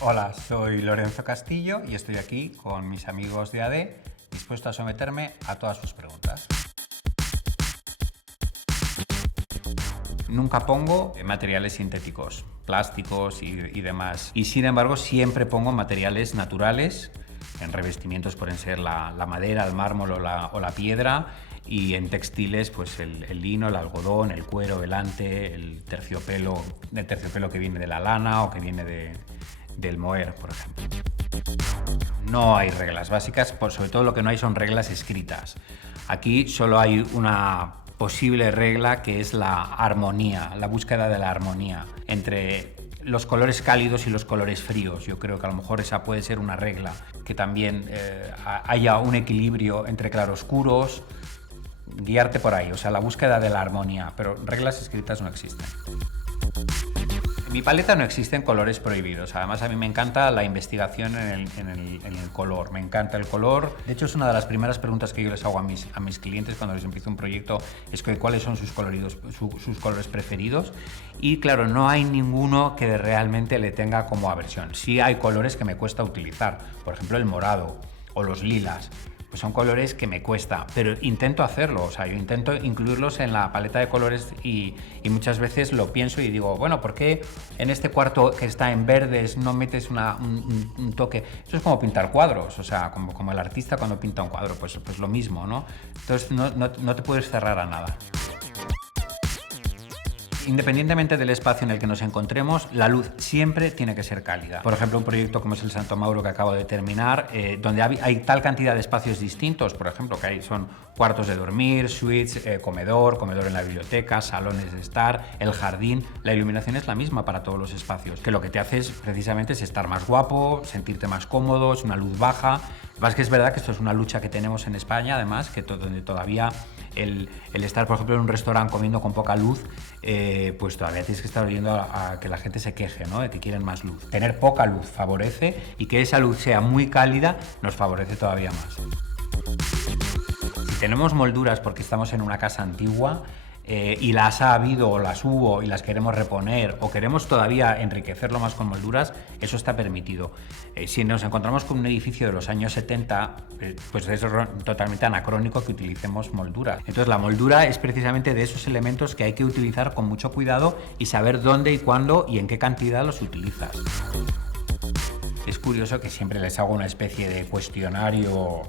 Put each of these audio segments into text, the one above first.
Hola, soy Lorenzo Castillo y estoy aquí con mis amigos de AD, dispuesto a someterme a todas sus preguntas. Nunca pongo materiales sintéticos, plásticos y demás. Y sin embargo siempre pongo materiales naturales. En revestimientos pueden ser la madera, el mármol o la piedra. Y en textiles, pues el lino, el algodón, el cuero, el ante, el terciopelo que viene de la lana o que viene del moher, por ejemplo. No hay reglas básicas, sobre todo lo que no hay son reglas escritas. Aquí solo hay una posible regla, que es la armonía, la búsqueda de la armonía entre los colores cálidos y los colores fríos. Yo creo que a lo mejor esa puede ser una regla, que también haya un equilibrio entre claroscuros, guiarte por ahí, o sea, la búsqueda de la armonía, pero reglas escritas no existen. En mi paleta no existen colores prohibidos. Además, a mí me encanta la investigación en el color. Me encanta el color. De hecho, es una de las primeras preguntas que yo les hago a mis clientes cuando les empiezo un proyecto, es que cuáles son sus colores preferidos. Y claro, no hay ninguno que realmente le tenga como aversión. Sí hay colores que me cuesta utilizar. Por ejemplo, el morado o los lilas. Pues son colores que me cuesta, pero intento hacerlo, o sea, yo intento incluirlos en la paleta de colores y muchas veces lo pienso y digo, bueno, ¿por qué en este cuarto que está en verdes no metes un toque? Eso es como pintar cuadros, o sea, como el artista cuando pinta un cuadro, pues lo mismo, ¿no? Entonces no te puedes cerrar a nada. Independientemente del espacio en el que nos encontremos, la luz siempre tiene que ser cálida. Por ejemplo, un proyecto como es el Santo Mauro que acabo de terminar, donde hay tal cantidad de espacios distintos, por ejemplo, que son cuartos de dormir, suites, comedor en la biblioteca, salones de estar, el jardín. La iluminación es la misma para todos los espacios, que lo que te hace precisamente es estar más guapo, sentirte más cómodo, es una luz baja. Lo que pasa es que es verdad que esto es una lucha que tenemos en España, además, que donde todavía el estar, por ejemplo, en un restaurante comiendo con poca luz, pues todavía tienes que estar oyendo a que la gente se queje, ¿no?, de que quieren más luz. Tener poca luz favorece, y que esa luz sea muy cálida nos favorece todavía más. Si tenemos molduras porque estamos en una casa antigua, y las ha habido o las hubo y las queremos reponer o queremos todavía enriquecerlo más con molduras, eso está permitido. Si nos encontramos con un edificio de los años 70, pues eso es totalmente anacrónico que utilicemos molduras. Entonces la moldura es precisamente de esos elementos que hay que utilizar con mucho cuidado y saber dónde y cuándo y en qué cantidad los utilizas. Es curioso que siempre les hago una especie de cuestionario.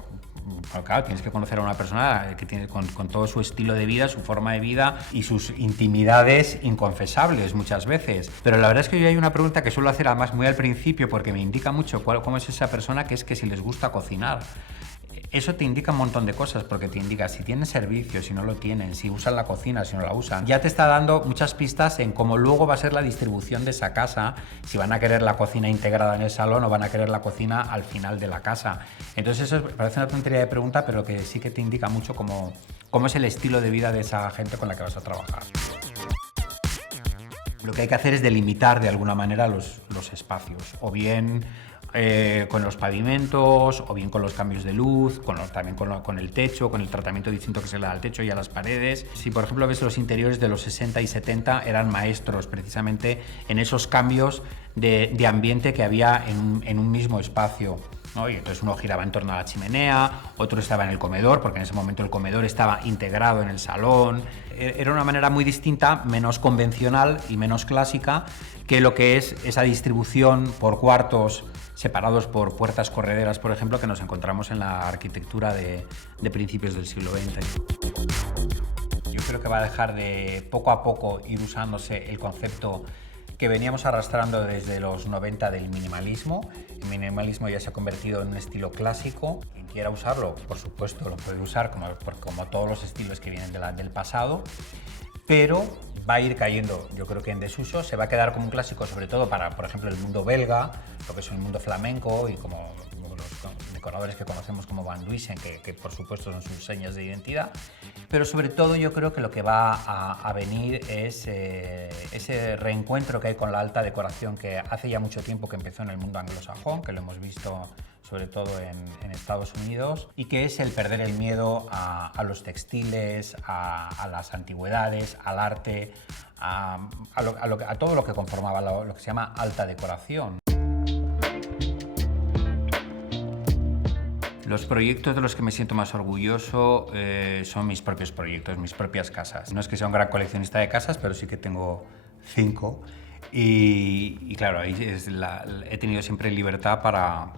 Claro, tienes que conocer a una persona que tiene con todo su estilo de vida, su forma de vida y sus intimidades inconfesables muchas veces. Pero la verdad es que yo hay una pregunta que suelo hacer además muy al principio porque me indica mucho cómo es esa persona, que es que si les gusta cocinar. Eso te indica un montón de cosas, porque te indica si tienen servicio, si no lo tienen, si usan la cocina, si no la usan. Ya te está dando muchas pistas en cómo luego va a ser la distribución de esa casa, si van a querer la cocina integrada en el salón o van a querer la cocina al final de la casa. Entonces eso parece una tontería de pregunta, pero que sí que te indica mucho cómo es el estilo de vida de esa gente con la que vas a trabajar. Lo que hay que hacer es delimitar de alguna manera los espacios, o bien con los pavimentos, o bien con los cambios de luz, también con el techo, con el tratamiento distinto que se le da al techo y a las paredes. Si por ejemplo ves los interiores de los 60 y 70, eran maestros precisamente en esos cambios de ambiente que había en un mismo espacio, ¿no? Y entonces uno giraba en torno a la chimenea, otro estaba en el comedor, porque en ese momento el comedor estaba integrado en el salón. Era una manera muy distinta, menos convencional y menos clásica que lo que es esa distribución por cuartos separados por puertas correderas, por ejemplo, que nos encontramos en la arquitectura de principios del siglo XX. Yo creo que va a dejar de poco a poco ir usándose el concepto que veníamos arrastrando desde los 90 del minimalismo. El minimalismo ya se ha convertido en un estilo clásico. Quien quiera usarlo, por supuesto, lo puede usar como todos los estilos que vienen del pasado, pero va a ir cayendo, yo creo que en desuso. Se va a quedar como un clásico, sobre todo para, por ejemplo, el mundo belga, lo que es el mundo flamenco y como los decoradores que conocemos como Van Duysen, que por supuesto son sus señas de identidad. Pero sobre todo yo creo que lo que va a venir es ese reencuentro que hay con la alta decoración, que hace ya mucho tiempo que empezó en el mundo anglosajón, que lo hemos visto sobre todo en Estados Unidos, y que es el perder el miedo a los textiles, a las antigüedades, al arte, a todo lo que conformaba lo que se llama alta decoración. Los proyectos de los que me siento más orgulloso son mis propios proyectos, mis propias casas. No es que sea un gran coleccionista de casas, pero sí que tengo 5. Y claro, ahí he tenido siempre libertad para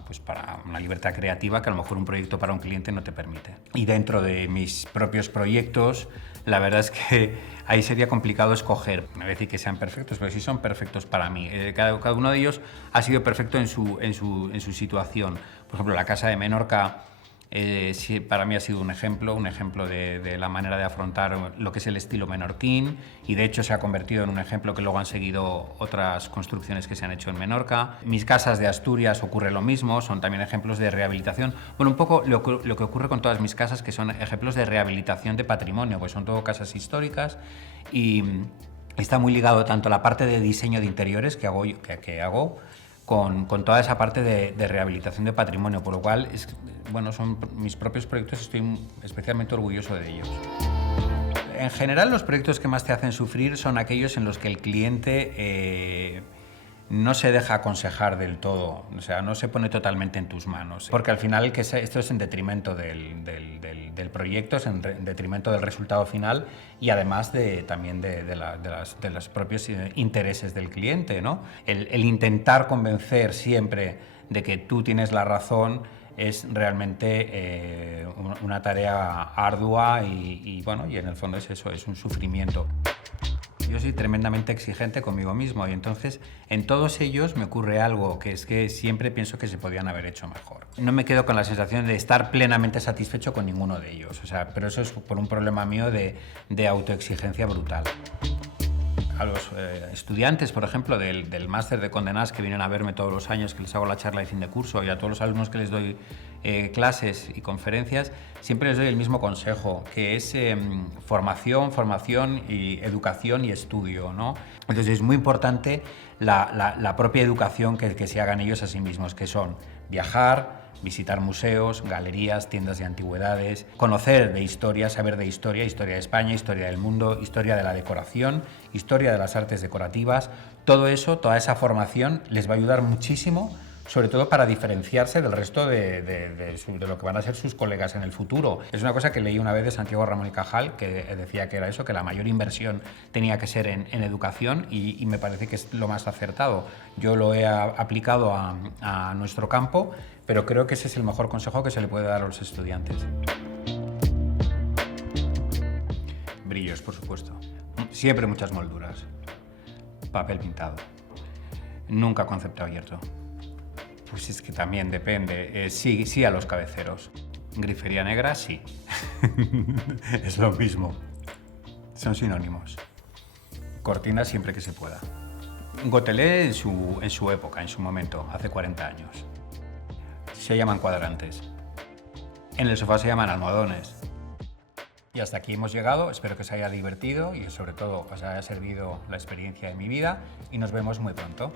una libertad creativa que a lo mejor un proyecto para un cliente no te permite. Y dentro de mis propios proyectos, la verdad es que ahí sería complicado escoger. No voy a decir que sean perfectos, pero sí son perfectos para mí. Cada uno de ellos ha sido perfecto en su situación. Por ejemplo, la casa de Menorca sí, para mí ha sido un ejemplo de la manera de afrontar lo que es el estilo menorquín, y de hecho se ha convertido en un ejemplo que luego han seguido otras construcciones que se han hecho en Menorca. Mis casas de Asturias ocurre lo mismo, son también ejemplos de rehabilitación. Bueno, un poco lo que ocurre con todas mis casas, que son ejemplos de rehabilitación de patrimonio, pues son todo casas históricas y está muy ligado tanto a la parte de diseño de interiores que hago con toda esa parte de rehabilitación de patrimonio, por lo cual son mis propios proyectos, estoy especialmente orgulloso de ellos. En general, los proyectos que más te hacen sufrir son aquellos en los que el cliente no se deja aconsejar del todo, o sea, no se pone totalmente en tus manos, porque al final esto es en detrimento del proyecto, es en detrimento del resultado final y además también de los propios intereses del cliente, ¿no? El intentar convencer siempre de que tú tienes la razón es realmente una tarea ardua y en el fondo es eso, es un sufrimiento. Yo soy tremendamente exigente conmigo mismo y entonces en todos ellos me ocurre algo, que es que siempre pienso que se podían haber hecho mejor. No me quedo con la sensación de estar plenamente satisfecho con ninguno de ellos, pero eso es por un problema mío de autoexigencia brutal. A los estudiantes, por ejemplo, del máster de Condé Nast, que vienen a verme todos los años, que les hago la charla de fin de curso, y a todos los alumnos que les doy clases y conferencias, siempre les doy el mismo consejo, que es formación y educación y estudio, ¿no? Entonces es muy importante la propia educación que se hagan ellos a sí mismos, que son viajar, visitar museos, galerías, tiendas de antigüedades, conocer de historia, saber de historia de España, historia del mundo, historia de la decoración, historia de las artes decorativas. Todo eso, toda esa formación les va a ayudar muchísimo, sobre todo para diferenciarse del resto de lo que van a ser sus colegas en el futuro. Es una cosa que leí una vez de Santiago Ramón y Cajal, que decía que era eso, que la mayor inversión tenía que ser en educación y me parece que es lo más acertado. Yo lo he aplicado a nuestro campo, pero creo que ese es el mejor consejo que se le puede dar a los estudiantes. Brillos, por supuesto. Siempre muchas molduras. Papel pintado. Nunca concepto abierto. Pues es que también depende. Sí a los cabeceros. Grifería negra, sí. Es lo mismo. Son sinónimos. Cortinas siempre que se pueda. Gotelé en su época, en su momento, hace 40 años. Se llaman cuadrantes. En el sofá se llaman almohadones. Y hasta aquí hemos llegado. Espero que os haya divertido y sobre todo os haya servido la experiencia de mi vida y nos vemos muy pronto.